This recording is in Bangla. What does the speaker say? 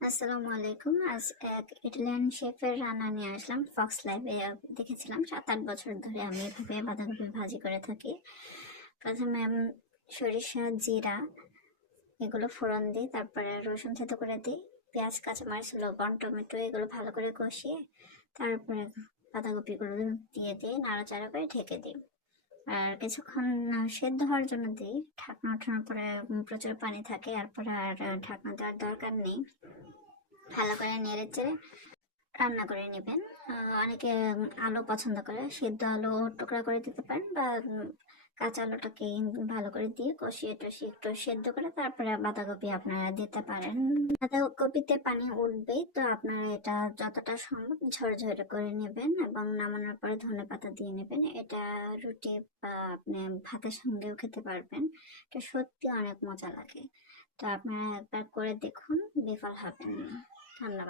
আসসালামু আলাইকুম। আজ এক ইটালিয়ান শেফের রান্না নিয়ে আসলাম। ফক্স লাইভে দেখেছিলাম। 7-8 বছর ধরে আমি এভাবে বাঁধাকপি ভাজি করে থাকি। প্রথমে সরিষা, জিরা এগুলো ফোড়ন দিই, তারপরে রসুন থেতো করে দিই, পেঁয়াজ, কাঁচামরিচ, লবণ, টমেটো এগুলো ভালো করে কষিয়ে তারপরে বাঁধাকপিগুলো দিয়ে দিই, নাড়াচাড়া করে ঢেকে দিই। আর কিছুক্ষণ সেদ্ধ হওয়ার জন্য দিই। ঢাকনা ওঠানোর পরে প্রচুর পানি থাকে, এরপরে আর ঢাকনা দেওয়ার দরকার নেই। ভালো করে নেড়ে চেড়ে রান্না করে নেবেন। অনেকে আলু পছন্দ করে, সিদ্ধ আলু টুকরা করে দিতে পারেন, বা কাঁচা আলুটাকে ভালো করে দিয়ে কষিয়ে টষিয়ে একটু সেদ্ধ করে তারপরে বাঁধাকপি আপনারা দিতে পারেন। বাঁধাকপিতে পানি উঠবেই, তো আপনারা এটা যতটা সম্ভব ঝরঝরে করে নেবেন এবং নামানোর পরে ধনেপাতা দিয়ে নেবেন। এটা রুটি বা আপনি ভাতের সঙ্গেও খেতে পারবেন। এটা সত্যি অনেক মজা লাগে। তো আপনারা একবার করে দেখুন, বিফল হবেন না। ধন্যবাদ।